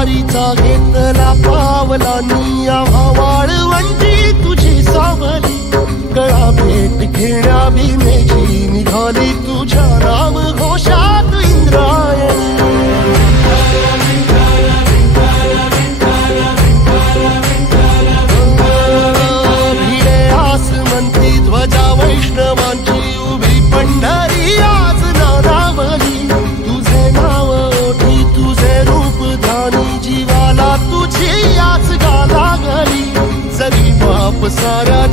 वारीचा घेतला पावलांनी आम्हा वाळवंटी तुझी सावली कळा भेट घेण्या भीमेची निघाली तुझ्या नाम घोषात इंद्रायणी भिडे आसमंती ध्वजा वैष्णवांची उभी पंढरी आज नानावली तुझे नाव ओठी तुझे रूप ध्यानी जीवाला तुझी आज गा लागली जरी बाप साऱ्या